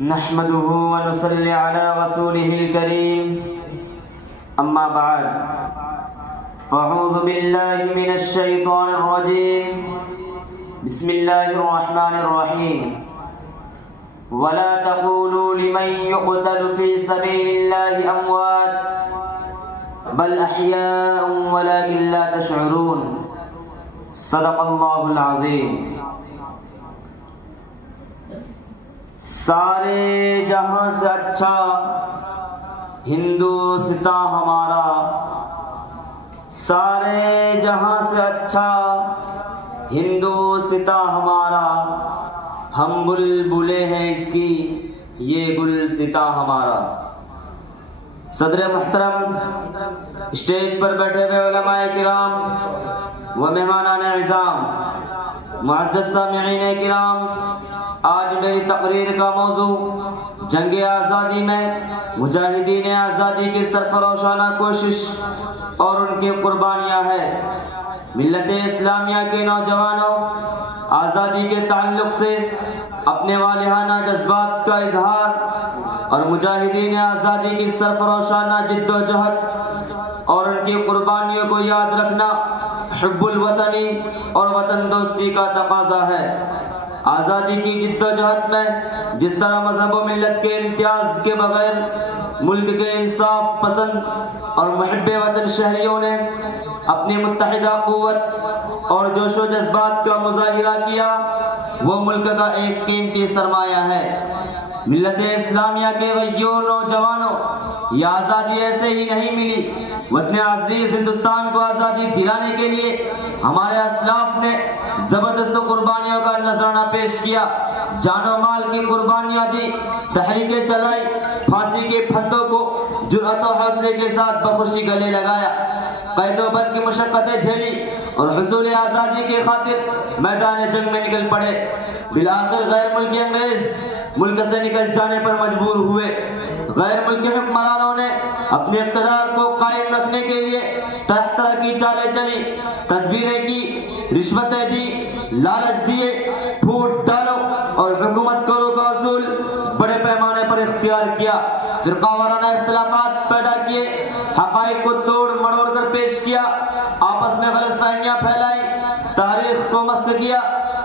نحمده ونصلي على رسوله الكريم أما بعد أعوذ بالله من الشيطان الرجيم بسم الله الرحمن الرحيم ولا تقولوا لمن يقتل في سبيل الله أموات بل أحياء ولكن لا تشعرون صدق الله العظيم. سارے جہاں سے اچھا ہندوستاں ہمارا، سارے جہاں سے اچھا ہندوستاں ہمارا، ہم بلبلے ہیں اس کی یہ گلستاں ہمارا. صدر محترم، اسٹیج پر بیٹھے ہوئے علماء کرام و مہمانان اعزام، معزز سامعین کرام، آج میری تقریر کا موضوع جنگ آزادی میں مجاہدین آزادی کی سرفراشانہ کوشش اور ان کی قربانیاں ہے. ملت اسلامیہ کے نوجوانوں آزادی کے تعلق سے اپنے والہانہ جذبات کا اظہار اور مجاہدین آزادی کی سرفراشانہ جد و جہد اور ان کی قربانیوں کو یاد رکھنا حب الوطنی اور وطن دوستی کا تقاضا ہے. آزادی کی جد و جہد میں جس طرح مذہب و ملت کے امتیاز کے بغیر ملک کے انصاف پسند اور محب وطن شہریوں نے اپنی متحدہ قوت اور جوش و جذبات کا مظاہرہ کیا، وہ ملک کا ایک قیمتی سرمایہ ہے. ملت اسلامیہ کے غیور نوجوانوں، یہ آزادی ایسے ہی نہیں ملی. وطن عزیز ہندوستان کو آزادی دلانے کے لیے ہمارے اسلاف نے زبردست قربانیوں کا نذرانہ پیش کیا، جان و مال کی قربانیاں دی، تحریکیں چلائی، پھانسی کے پھندوں کو جرأت و حوصلے کے ساتھ بخوشی گلے لگایا، قید و بند کی مشقتیں جھیلی اور حصول آزادی کی خاطر میدان جنگ میں نکل پڑے. بالآخر غیر ملکی انگریز ملک سے نکل جانے پر مجبور ہوئے. غیر ملکی حکمرانوں نے اپنے اقتدار کو قائم رکھنے کے لیے طرح طرح کی چالیں چلی، تدبیریں کی، رشوتیں دی، لالچ دیے، پھوٹ ڈالو اور حکومت کرو کا اصول بڑے پیمانے پر اختیار کیا. فرقہ وارانہ اختلافات پیدا کیے، حقائق کو توڑ مڑوڑ کر پیش کیا، آپس میں غلط فہمیاں پھیلائی، تاریخ کو مسخ کیا.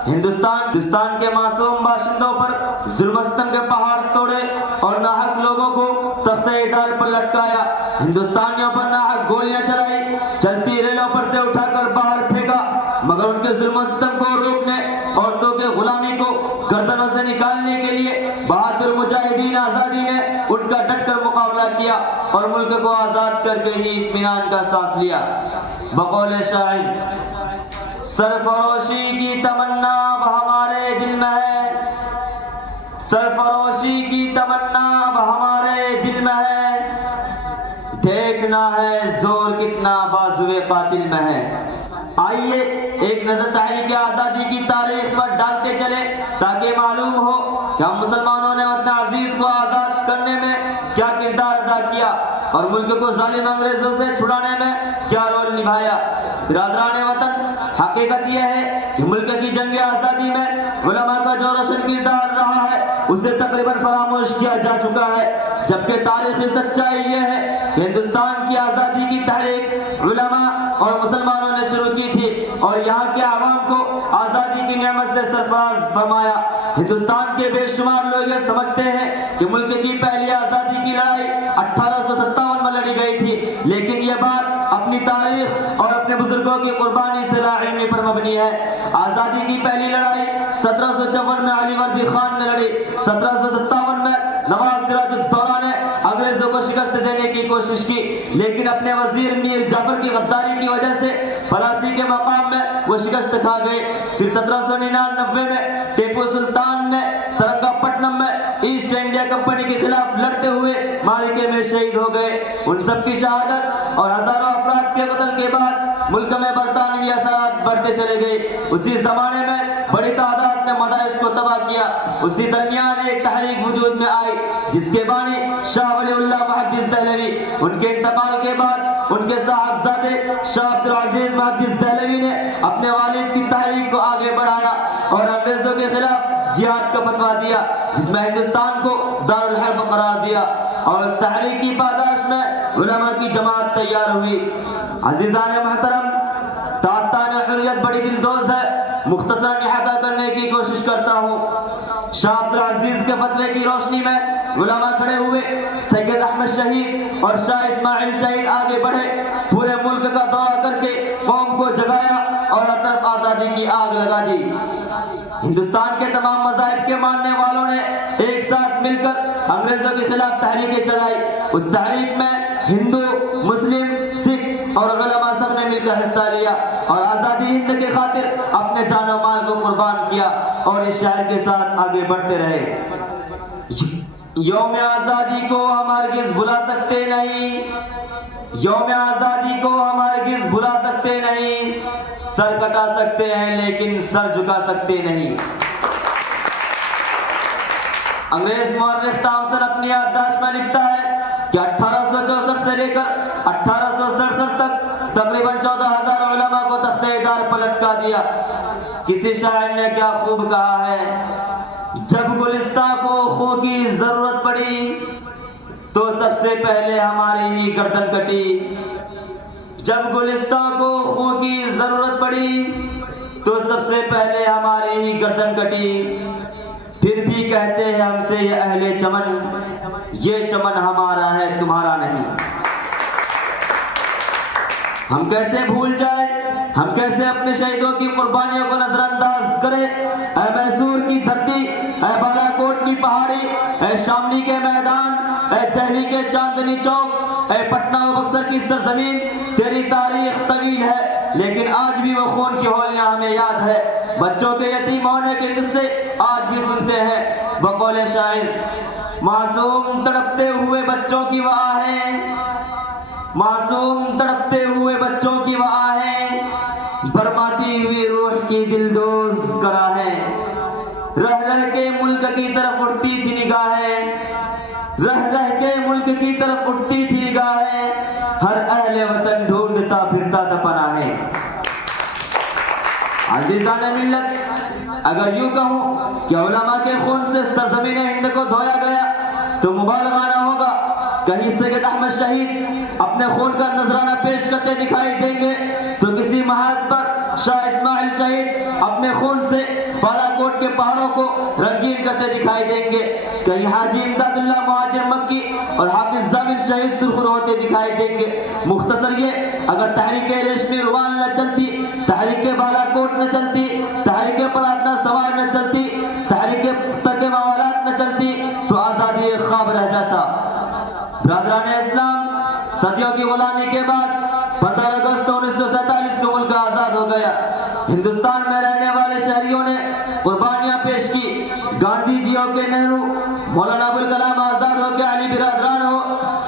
ہندوستان کے معصوم باشندوں پر ظلم و ستم کے پہاڑ توڑے اور ناحق لوگوں کو تختہ ادار پر لٹکایا. ہندوستانیوں پر ناحق گولیاں چلائی، چلتی ریلوں پر سے اٹھا کر باہر پھینکا، مگر ان کے ظلم و ستم کو روکنے، عورتوں کے غلامی کو گردنوں سے نکالنے کے لیے بہادر مجاہدین آزادی نے ان کا ڈٹ کر مقابلہ کیا اور ملک کو آزاد کر کے ہی اطمینان کا سانس لیا. بقول شاعر، سرفروشی کی تمنا اب ہمارے دل میں ہے، سرفروشی کی تمنا اب ہمارے دل میں ہے، دیکھنا ہے زور کتنا بازوئے قاتل میں ہے. آئیے ایک نظر تحریک آزادی کی تاریخ پر ڈالتے چلے تاکہ معلوم ہو کہ ہم مسلمانوں نے وطن عزیز کو آزاد کرنے میں کیا کردار ادا کیا اور ملک کو ظالم انگریزوں سے چھڑانے میں کیا رول نبھایا. برادران وطن، حقیقت یہ ہے کہ ملک کی جنگ آزادی میں علماء کا جو روشن کردار رہا ہے اسے تقریباً فراموش کیا جا چکا ہے، جبکہ تاریخی سچائی یہ ہے کہ ہندوستان کی آزادی کی تحریک علماء اور مسلمانوں نے شروع کی تھی اور یہاں کے عوام کو آزادی کی نعمت سے سرفراز فرمایا. ہندوستان کے بے شمار لوگ یہ سمجھتے ہیں کہ ملک کی پہلی آزادی کی لڑائی 1857 میں لڑی گئی تھی، لیکن یہ بات اپنی تاریخ اور اپنے بزرگوں کی قربانی سے لا علمی پر مبنی ہے. آزادی کی پہلی لڑائی 1754 میں علی وردی خان نے لڑی. 1757 میں نواب سراج الدولہ نے انگریزوں کو شکست دینے کی کوشش کی، لیکن اپنے وزیر میر جعفر کی غداری کی وجہ سے پلاسی کے مقام میں وہ شکست کھا گئے. پھر 1799 میں ٹیپو سلطان نے سرنگا پٹنم میں ایسٹ انڈیا کمپنی کے خلاف لڑتے ہوئے معرکے میں شہید ہو گئے. ان سب کی شہادت اور ہزاروں افراد کے قتل کے بعد ملک میں برطانوی اثرات بڑھتے چلے گئے. اسی زمانے میں بڑی تعداد نے مدارس کو تباہ کیا. اسی درمیان ایک تحریک وجود میں آئی جس کے بانی شاہ ولی اللہ محدث دہلوی. ان کے انتقال کے بعد ان کے صاحبزادے شاہ عبدالعزیز محدث دہلوی نے اپنے والد کی تحریک کو آگے بڑھایا اور انگریزوں کے خلاف جہاد کا فتویٰ دیا جس میں ہندوستان کو دارالحرب قرار دیا اور اس تحریک کی پاداش میں علماء کی جماعت تیار ہوئی۔ عزیزان محترم، داستان حریت بڑی دلدوز ہے، مختصراً احاطہ کرنے کی کوشش کرتا ہوں۔ شاہ عبدالعزیز کے فتوے کی روشنی میں علماء کھڑے ہوئے، سید احمد شہید اور شاہ اسماعیل شہید آگے بڑھے، پورے ملک کا دورہ کر کے قوم کو جگایا اور ہر طرف آزادی کی آگ لگا دی۔ ہندوستان کے تمام مذاہب کے ماننے والوں نے ایک ساتھ مل کر انگریزوں کے خلاف تحریکیں چلائی۔ اس تحریک میں ہندو، مسلم، سکھ اور علماء سب نے مل کر حصہ لیا اور آزادی ہند کی خاطر اپنے جان و مال کو قربان کیا اور اس شعر کے ساتھ آگے بڑھتے رہے۔ یوم آزادی کو ہم ہرگز بھلا سکتے نہیں، یوم آزادی کو ہم ہرگز بھلا سکتے نہیں، سر کٹا سکتے ہیں لیکن سر جھکا سکتے نہیں۔ انگریز مورخ تامسن اپنی یادداشت میں لکھتا ہے کہ 1864 سے لے کر 1867 تک تقریباً 14,000 علماء کو تختہ دار پر لٹکا دیا۔ کسی شاعر نے کیا خوب کہا ہے، جب گلستاں کو خوں کی ضرورت پڑی تو سب سے پہلے ہماری ہی گردن کٹی، جب گلستاں کو خوں کی ضرورت پڑی تو سب سے پہلے ہماری ہی گردن کٹی، پھر بھی کہتے ہیں ہم سے یہ اہل چمن، یہ چمن ہمارا ہے تمہارا نہیں۔ ہم کیسے بھول جائیں، ہم کیسے اپنے شہیدوں کی قربانیوں کو نظر انداز کریں۔ اے میسور کی دھرتی، اے بالا کوٹ کی پہاڑی، اے شاملی کے میدان، اے دہلی کے چاندنی چوک، اے پٹنہ و بکسر کی سرزمین، تیری تاریخ طویل ہے لیکن آج بھی وہ خون کی ہولیاں ہمیں یاد ہے۔ بچوں کے یتیم ہونے کے قصے آج بھی سنتے ہیں۔ بقول شاعر، معصوم تڑپتے ہوئے بچوں کی وہ آہیں، معصوم تڑپتے ہوئے بچوں کی وہ آہیں، برماتی ہوئی روح کی دلدوز کراہیں، رہ رہ کے ملک کی طرف اٹھتی تھی نگاہیں، رہ رہ کے ملک کی طرف اٹھتی تھی نگاہیں، ہر اہل وطن ڈھونڈتا پھرتا تھا پناہیں۔ عزیزان ملت، اگر یوں کہوں کہ علماء کے خون سے سرزمین ہند کو دھویا گیا تو مبالغہ نہ ہوگا۔ کہیں سید احمد شہید اپنے خون کا نذرانہ پیش کرتے دکھائی دیں گے تو کسی محاذ پر شاہ اسماعیل شہید اپنے خون سے بالا کوٹ کے پہاڑوں کو رنگین کرتے دکھائی دیں گے۔ کہیں حاجی امداد اللہ مہاجر مکی اور حافظ ضامن شہید سرخر ہوتے دکھائی دیں گے۔ مختصر یہ، اگر تحریک ریشمی روال نہ چلتی، تحریک بالا کوٹ نہ چلتی، تحریک پلاتنا سوار نہ چلتی، تحریک ترک موالات نہ چلتی تو آزادی ایک خواب رہ جاتا۔ برادران اسلام، صدیوں کی غلامی کے بعد 15 اگست 1947 کو ملک آزاد ہو گیا۔ ہندوستان میں رہنے والے شہریوں نے قربانیاں پیش کی۔ گاندھی جی ہو کے نہرو، مولانا ابوالکلام آزاد ہو کے علی برادران ہو،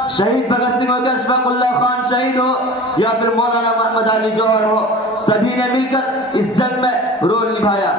شہید بھگت سنگھ ہو کے اشفاق اللہ خان شہید ہو یا پھر مولانا محمد علی جوہر ہو، سبھی نے مل کر اس جنگ میں رول نبھایا۔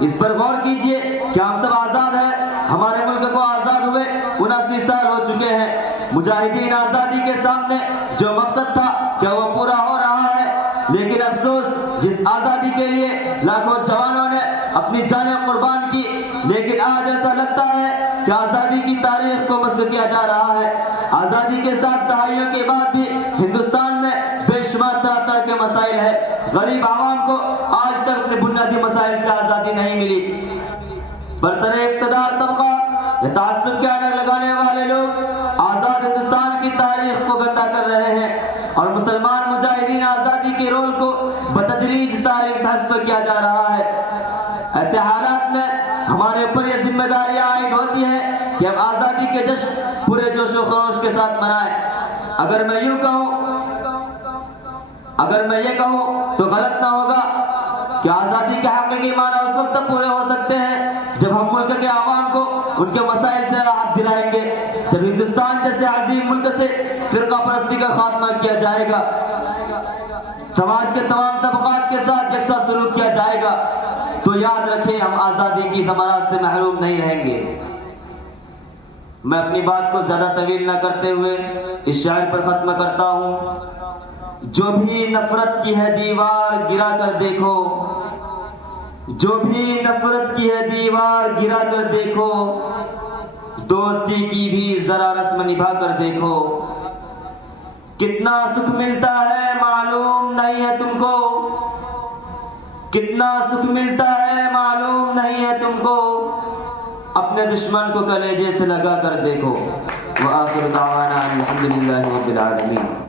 اس پر غور کیجئے کہ ہم سب آزاد ہیں، ہمارے ملک کو آزاد ہوئے 79 سال ہو چکے ہیں۔ مجاہدین آزادی کے سامنے جو مقصد تھا کیا وہ پورا ہو رہا ہے؟ لیکن افسوس، جس آزادی کے لیے لاکھوں جوانوں نے اپنی جانیں قربان کی، لیکن آج ایسا لگتا ہے کہ آزادی کی تاریخ کو مسخ کیا جا رہا ہے۔ آزادی کے ساتھ دہائیوں کے بعد بھی ہندوستان میں بے شمار طرح طرح کے مسائل ہیں۔ غریب عوام کو آج تک اپنے بنیادی مسائل سے آزادی نہیں ملی۔ برسر اقتدار طبقہ یا تعصب کے آڑے لگانے والے لوگ آزاد ہندوستان کی تاریخ کو گندا کر رہے ہیں اور مسلمان مجاہدین آزادی کے رول کو بتدریج تاریخ سے حذف کیا جا رہا ہے۔ ایسے حالات میں ہمارے اوپر یہ ذمہ داریاں عائد ہوتی ہیں کہ ہم آزادی کے جشن پورے جوش و خروش کے ساتھ منائیں۔ اگر میں یہ کہوں تو غلط نہ ہوگا کہ آزادی کے حقیقی معنی اس وقت تک پورے ہو سکتے ہیں جب ہم ملک کے عوام کو ان کے مسائل سے راحت دلائیں گے، جب ہندوستان جیسے عظیم ملک سے فرقہ پرستی کا خاتمہ کیا جائے گا، سماج کے تمام طبقات کے ساتھ یکساں سلوک کیا جائے گا، تو یاد رکھیں ہم آزادی کی ثمرات سے محروم نہیں رہیں گے۔ میں اپنی بات کو زیادہ طویل نہ کرتے ہوئے اس شعر پر ختم کرتا ہوں۔ جو بھی نفرت کی ہے دیوار گرا کر دیکھو، جو بھی نفرت کی ہے دیوار گرا کر دیکھو، دوستی کی بھی ذرا رسم نبھا کر دیکھو، کتنا سکھ ملتا ہے معلوم نہیں ہے تم کو، کتنا سکھ ملتا ہے معلوم نہیں ہے تم کو، اپنے دشمن کو کلیجے سے لگا کر دیکھو۔ وآخر دعوانا الحمدللہ رب العالمین۔